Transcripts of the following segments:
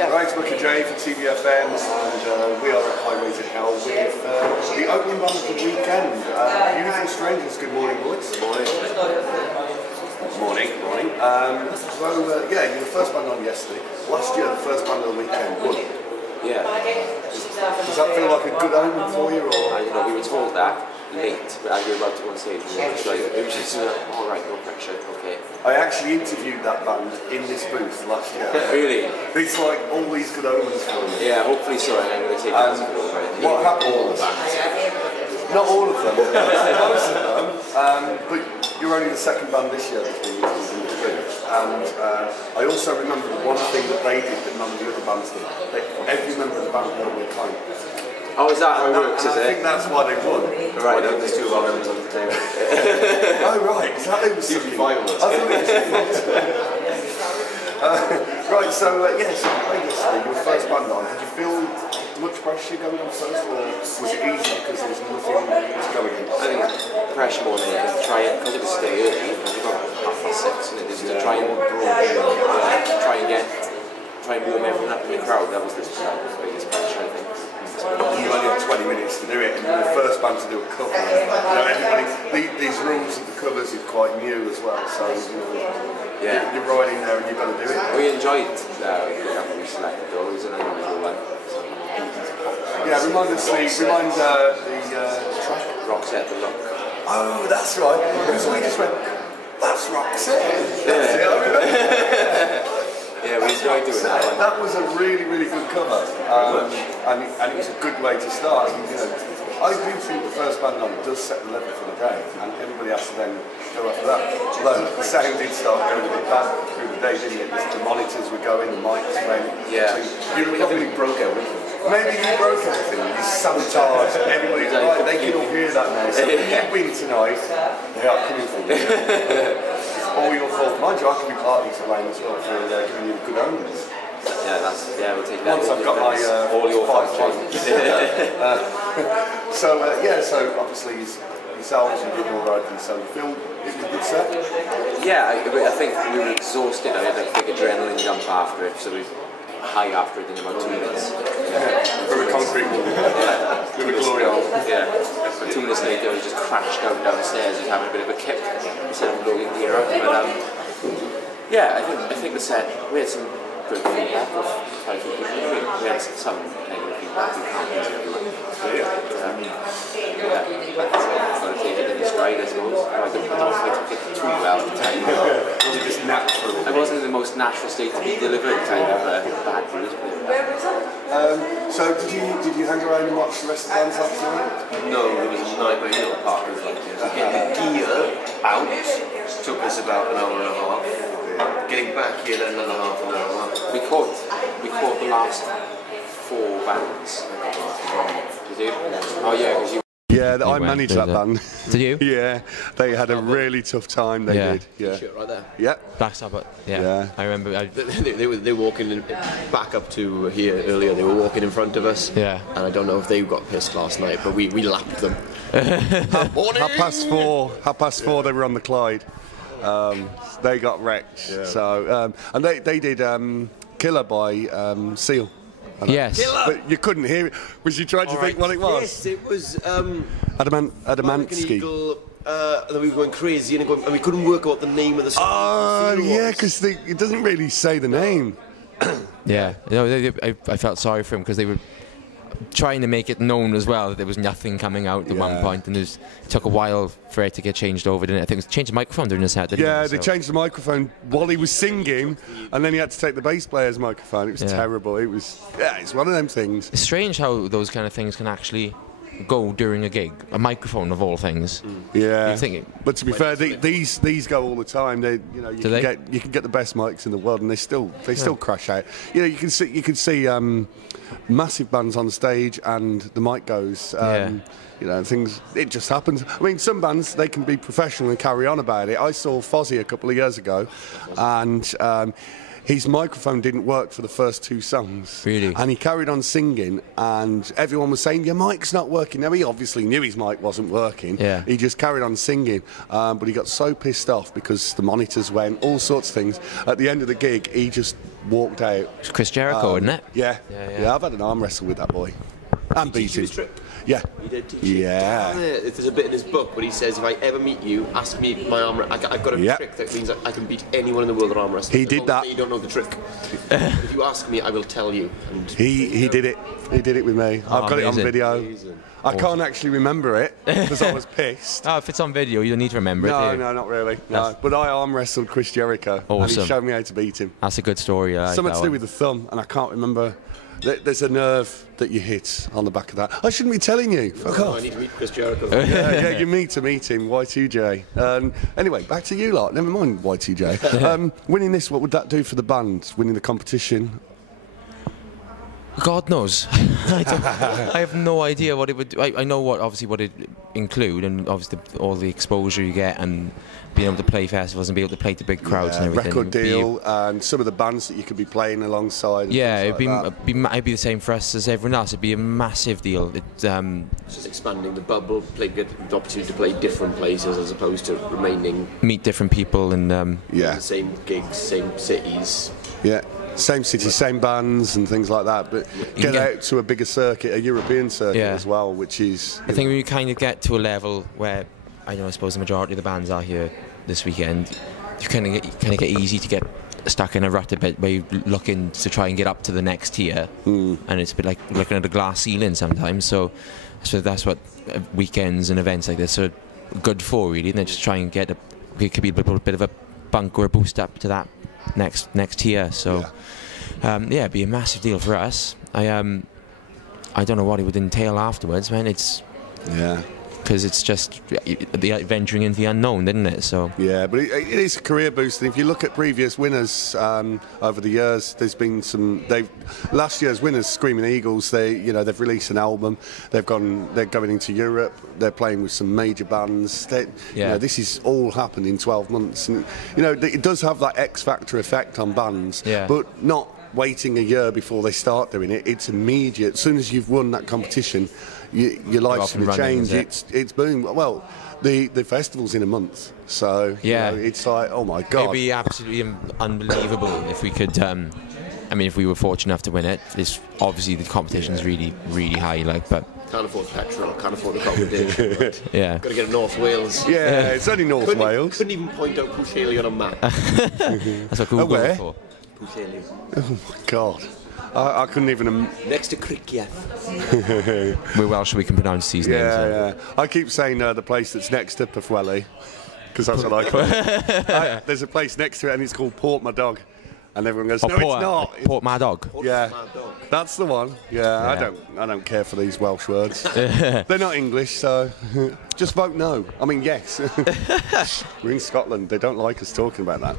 Right, it's Booker J for TBFM, and we are at Highway to Hell with the opening band of the weekend. Beautiful Strangers, good morning, boys. Good morning. Morning. Yeah, you were the first band on yesterday. Last year, the first band of the weekend won. Yeah. Does that feel like a good omen for you? Or? We were told that late, but as we were about to go on stage, it was just alright, no pressure, okay. I actually interviewed that band in this booth last year. Really? It's like all these good omens for you. Yeah, hopefully so, and I'm going to take it as a good one. What happened? All the bands. Not all of them, most of them. But you're only the second band this year that's been used in this booth. And I also remember one thing that they did that none of the other bands did. Every member of the band wore a coat. Oh, is that how it works, is it? I think that's why they won. Right, there's two of our members on the table. Oh, right, is that who was singing? Five of us. I thought it was right, so yes, you played yesterday, your first band on. Did you feel much pressure going on first, or was it easy because there was nothing to go against? I think pressure more than anything. Try it, because it was stay early, we got 6:30, and it was to try and try and warm everyone up in the crowd. That was the biggest pressure, I think. You only had 20 minutes to do it, and you're the first band to do a cover. These rules of the covers is quite new as well, so you're right in there and you've got to do it. We enjoyed we selected those, and I know we all went. Yeah, remind the track. Roxette the Look. Oh, that's right. Because we just went, that's Roxette. That's it, I remember. Yeah, we enjoyed doing that one. That was a really, really good cover, and it was a good way to start. I do think the first band on does set the level for the day, and everybody has to then go after that. Although the sound did start going a bit bad through the day, didn't it? The monitors were going, the mics went. Yeah. So you probably broke everything. Maybe you broke everything. You sabotaged everybody. Right, they can all hear that now. So when you win tonight, they are coming for you. All your fault. Mind you, I can be partly to blame as well for giving you good omens. Yeah, we'll take that. Once I've got my all your fault. So obviously yourselves, you did all right for yourself. You feel it was a good set? Yeah, I think we were exhausted. I had a big adrenaline dump after it, so we high after it in about 2 minutes. From a concrete wall. Yeah. With a glory hole. Yeah. But 2 minutes later, we just crashed down the stairs, just having a bit of a kick instead of blowing the air out. But yeah, I think the set, we had some good feedback of quite a few people. We had some negative feedback. We can't use everyone. Got to take it in the stride, I suppose. I don't think I took it too well at the time. Was it just natural? I wasn't in the most natural state to be delivered, kind of bad news. So did you hang around and watch the rest of the bands last night? No, it was a nightmare. You know what partners like this. Getting the gear out took us about an hour and a half. Getting back here then another half an hour. We caught the last 4 bands. Did you? Oh yeah, because you. Yeah, I managed that band. Did you? Yeah, they had a really tough time. They did. Yeah. Right there. Yeah. Black Sabbath. Yeah. I remember. They were walking in, back up to here earlier. They were walking in front of us. Yeah. And I don't know if they got pissed last night, but we lapped them. Half past four. They were on the Clyde. They got wrecked. Yeah. So and they did Killer by Seal. Yes. But you couldn't hear it. Was you trying to think what it was? Yes, it was Adamantsky. And we were going crazy and we couldn't work out the name of the song. Oh, yeah, because it doesn't really say the name. Yeah. I felt sorry for him because they were trying to make it known as well that there was nothing coming out at one point, and it took a while for it to get changed over, didn't it? I think it was changed the microphone during the set, didn't it? They changed the microphone while he was singing, and then he had to take the bass player's microphone. It was terrible. It's one of them things. It's strange how those kind of things can actually go during a gig. A microphone of all things. Yeah. But to be fair, these go all the time. You can get the best mics in the world, and they still crash out. You can see massive bands on stage, and the mic goes. Things. It just happens. I mean, some bands, they can be professional and carry on about it. I saw Fozzy a couple of years ago, and his microphone didn't work for the first 2 songs. Really? And he carried on singing, and everyone was saying, your mic's not working. Now, he obviously knew his mic wasn't working. Yeah. He just carried on singing, but he got so pissed off because the monitors went, all sorts of things. At the end of the gig, he just walked out. It's Chris Jericho, isn't it? Yeah. I've had an arm wrestle with that boy. And beat him. Yeah. He did teach you. Yeah. There's a bit in his book where he says, if I ever meet you, ask me my arm. I've got a trick that means I can beat anyone in the world at arm wrestling. He did that. You don't know the trick. If you ask me, I will tell you. And he did it. He did it with me. I've got it on video. Amazing. I can't actually remember it because I was pissed. Oh, if it's on video, you don't need to remember it, do you? No, not really. No. But I arm wrestled Chris Jericho. And Awesome. he showed me how to beat him. That's a good story. I like Something that to do one. with the thumb, and I can't remember. There's a nerve that you hit on the back of that. I shouldn't be telling you. Fuck I off. need to meet Chris Jericho. Yeah, you need to meet him, Y2J. Anyway, back to you lot. Never mind Y2J. Winning this, what would that do for the band? Winning the competition? God knows. I have no idea what it would do. I know what it include, and obviously all the exposure you get, and being able to play festivals and be able to play to big crowds and everything. Record deal, and some of the bands that you could be playing alongside. And yeah, it'd it'd be the same for us as everyone else. It'd be a massive deal. It's just expanding the bubble, get the opportunity to play different places as opposed to remaining. Meet different people and in the same gigs, same cities. Yeah. Same city, same bands and things like that, but get out to a bigger circuit, a European circuit as well, which is... I think when you kind of get to a level where, I suppose the majority of the bands are here this weekend, you kind of get easy to get stuck in a rut a bit where you're looking to try and get up to the next tier, and it's a bit like looking at a glass ceiling sometimes, so that's what weekends and events like this are good for, really, and then just try and it could be a bit of a bunk or a boost up to that next tier. So it'd be a massive deal for us. I don't know what it would entail afterwards, man. Because it's just venturing into the unknown, isn't it? So yeah, but it is a career boost. And if you look at previous winners over the years, there's been some. Last year's winners, Screaming Eagles. They've released an album. They're going into Europe. They're playing with some major bands. This is all happened in 12 months, and it does have that X Factor effect on bands, but not waiting a year before they start doing it. It's immediate. As soon as you've won that competition, your life's going to change. It's boom. Well, the festival's in a month, so it's like, oh my god, it'd be absolutely unbelievable if we could. If we were fortunate enough to win it. It's obviously the competition's really, really high, but can't afford petrol, can't afford the competition. Got to get to North Wales. Yeah, it's only North Wales. Couldn't even point out Pwllheli on a map. That's what Google where? for. Pwllheli. Oh my god. I couldn't even... Next to Criccieth. We're Welsh, we can pronounce these names. Yeah. I keep saying the place that's next to Pwllheli, because that's what I call it. There's a place next to it and it's called Port Madog. And everyone goes, no, it's not. Port Madog. Yeah, that's the one. Yeah, I don't care for these Welsh words. They're not English, so just vote no. I mean, yes. We're in Scotland. They don't like us talking about that.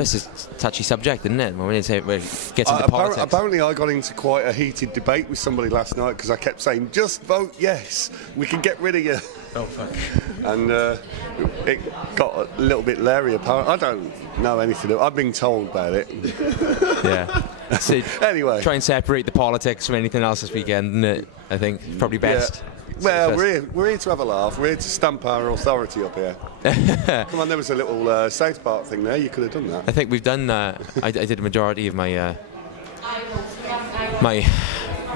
It's a touchy subject, isn't it? When it gets into politics. Apparently, I got into quite a heated debate with somebody last night because I kept saying, just vote yes. We can get rid of you. Oh, fuck. And it got a little bit leery, apparently. I don't know anything. I've been told about it. Yeah. So anyway. Try and separate the politics from anything else this weekend, isn't it? I think probably best. Yeah. Well, we're here to have a laugh. We're here to stamp our authority up here. Come on, there was a little South Park thing there. You could have done that. I think we've done that. I did a majority of my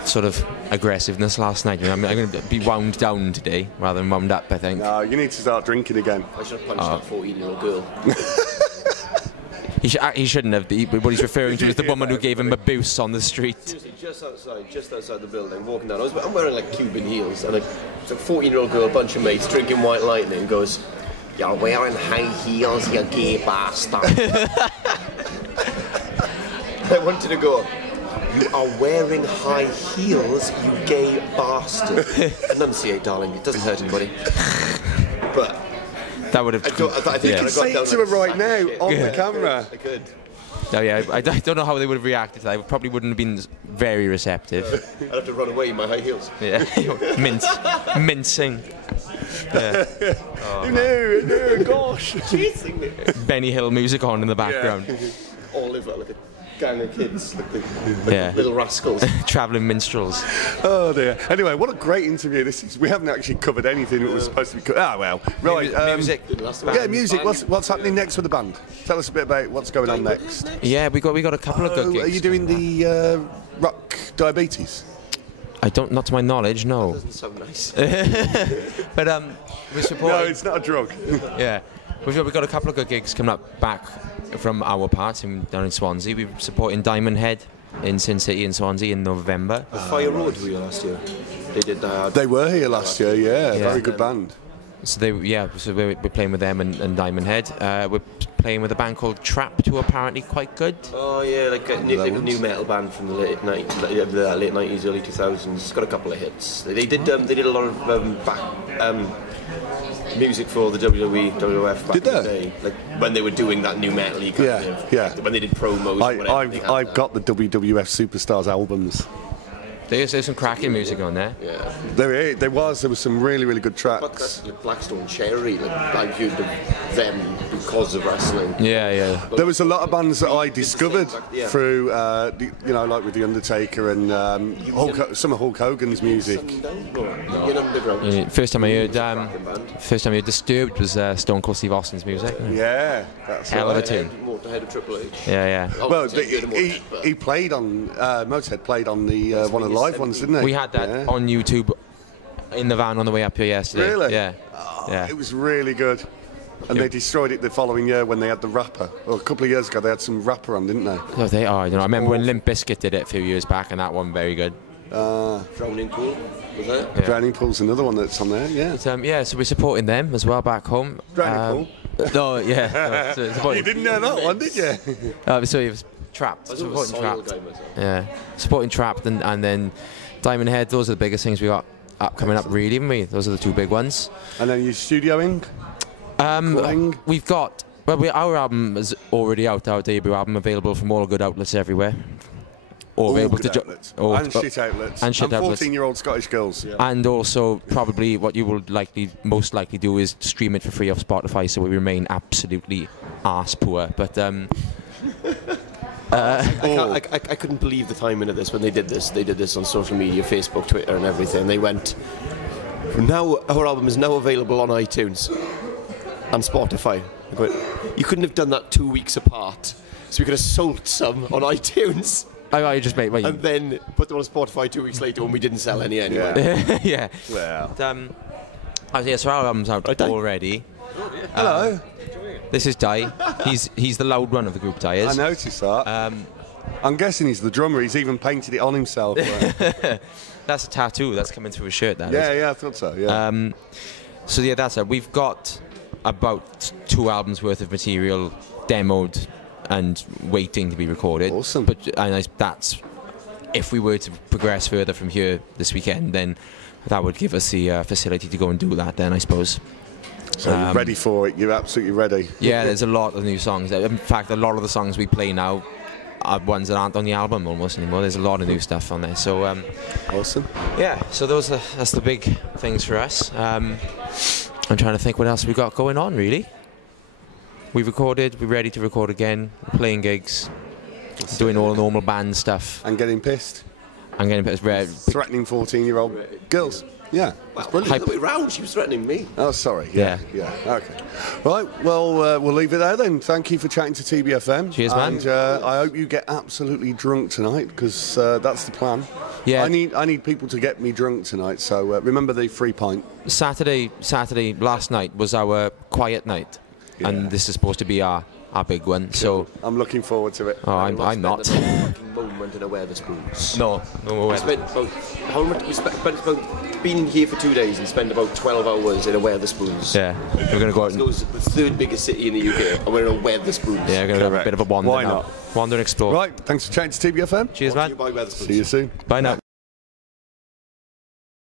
sort of aggressiveness last night. I'm going to be wound down today rather than wound up, I think. No, you need to start drinking again. I should have punched that 14-year-old girl. He shouldn't have. What he's referring to is the woman who gave him abuse on the street. Seriously, just outside the building, walking down. I'm wearing like Cuban heels, and a 14-year-old girl, a bunch of mates, drinking White Lightning, goes, "You're wearing high heels, you gay bastard." I wanted to go, "You are wearing high heels, you gay bastard." Enunciate, darling. It doesn't hurt anybody. But that would have. I think you can say it to her right now on the camera. I could. Oh yeah, I don't know how they would have reacted to that. It probably wouldn't have been very receptive. I'd have to run away in my high heels. Yeah, mincing. Yeah. Oh, no, gosh. Chasing me. Benny Hill music on in the background. All live like it. gang of kids, like Yeah. little rascals. Travelling minstrels. Oh dear. Anyway, what a great interview this is. We haven't actually covered anything that was supposed to be covered. Ah, well. Right. Music. Yeah, music. What's happening next with the band? Tell us a bit about what's going on next. Yeah, we got a couple of good gigs. Are you doing the rock diabetes? Not to my knowledge, no. Doesn't sound nice. But we're supporting. No, it's not a drug. Yeah, we've got a couple of good gigs coming up back from our part down in Swansea. We're supporting Diamond Head in Sin City in Swansea in November. Fire Road were you last year? They did. They were here last year. Yeah, very good band. So we're playing with them and Diamond Head. We're playing with a band called Trapped, who are apparently quite good. Oh yeah, like a new metal band from the late 90s, early 2000s. It's got a couple of hits. They did a lot of music for the WWE, WWF back in the day, like when they were doing that new metal. When they did promos. I've got the WWF Superstars albums. There's some cracking music on there. Yeah, there was some really good tracks. Like Blackstone Cherry, like I viewed them because of wrestling. Yeah. There was a lot of bands that I discovered through, like with the Undertaker and some of Hulk Hogan's music. First time I heard Disturbed was Stone Cold Steve Austin's music. Yeah, that's hell of a tune. Motorhead of Triple H. Yeah. Well, he played on Motorhead played on the one of the live ones, didn't he? We had that on YouTube in the van on the way up here yesterday. Really? Yeah. It was really good. And they destroyed it the following year when they had the rapper. Well, a couple of years ago they had some rapper on, didn't they? Oh, they are. I remember when Limp Bizkit did it a few years back, and that one very good. Drowning Pool, was that? Yeah. Drowning Pool's another one that's on there. Yeah. But, so we're supporting them as well back home. Drowning Pool. No, yeah. You didn't know that one, did you? So it was Trapped. Supporting Trapped. Yeah. Supporting Trapped and then Diamond Head. Those are the biggest things we got coming up, really, haven't we? Those are the two big ones. And then you're studioing. We've got our album is already out. Our debut album available from all good outlets everywhere. Or available to outlets. And shit outlets. And 14-year-old Scottish girls. Yeah. And also probably what you will most likely do is stream it for free off Spotify, so we remain absolutely arse poor. But I couldn't believe the timing of this when they did this. They did this on social media, Facebook, Twitter, and everything. They went, now our album is now available on iTunes and Spotify. You couldn't have done that 2 weeks apart, so we could have sold some on iTunes. I just made and then put them on Spotify 2 weeks later when we didn't sell any anyway. Yeah. Well. So our album's out already. Hello. This is Di. He's the loud one of the group, Di is. I noticed that. I'm guessing he's the drummer. He's even painted it on himself. That's a tattoo. That's coming through his shirt. That is. Yeah, I thought so. Yeah. That's it. We've got about 2 albums worth of material demoed and waiting to be recorded. Awesome. That's if we were to progress further from here this weekend, then that would give us the facility to go and do that. Then I suppose. So you're ready for it. You're absolutely ready. Yeah, there's a lot of new songs. In fact, a lot of the songs we play now are ones that aren't on the album almost anymore. There's a lot of new stuff on there. So awesome. Yeah. So that's the big things for us. I'm trying to think what else we got going on. Really, we recorded. We're ready to record again. We're playing gigs, doing all the normal band stuff, and getting pissed. Threatening 14-year-old girls. Yeah, that's brilliant. The other way round, she was threatening me. Oh, sorry. Yeah. Okay. Right. Well, we'll leave it there then. Thank you for chatting to TBFM. Cheers, man. And I hope you get absolutely drunk tonight, because that's the plan. Yeah. I need people to get me drunk tonight. So remember the free pint. Saturday last night was our quiet night, and this is supposed to be our big one. So I'm looking forward to it. Oh, I'm not. Moment in a Weatherspoons. No We spent about been here for 2 days and spent about 12 hours in a Weatherspoons. Yeah, we're going to go out. It's the third biggest city in the UK, and we're in a Weatherspoons. Yeah, we're going to have a bit of a wander. Why not? Wander and explore. Right, thanks for chatting to TBFM. Cheers, man. Bye, Weatherspoons. See you soon. Bye now.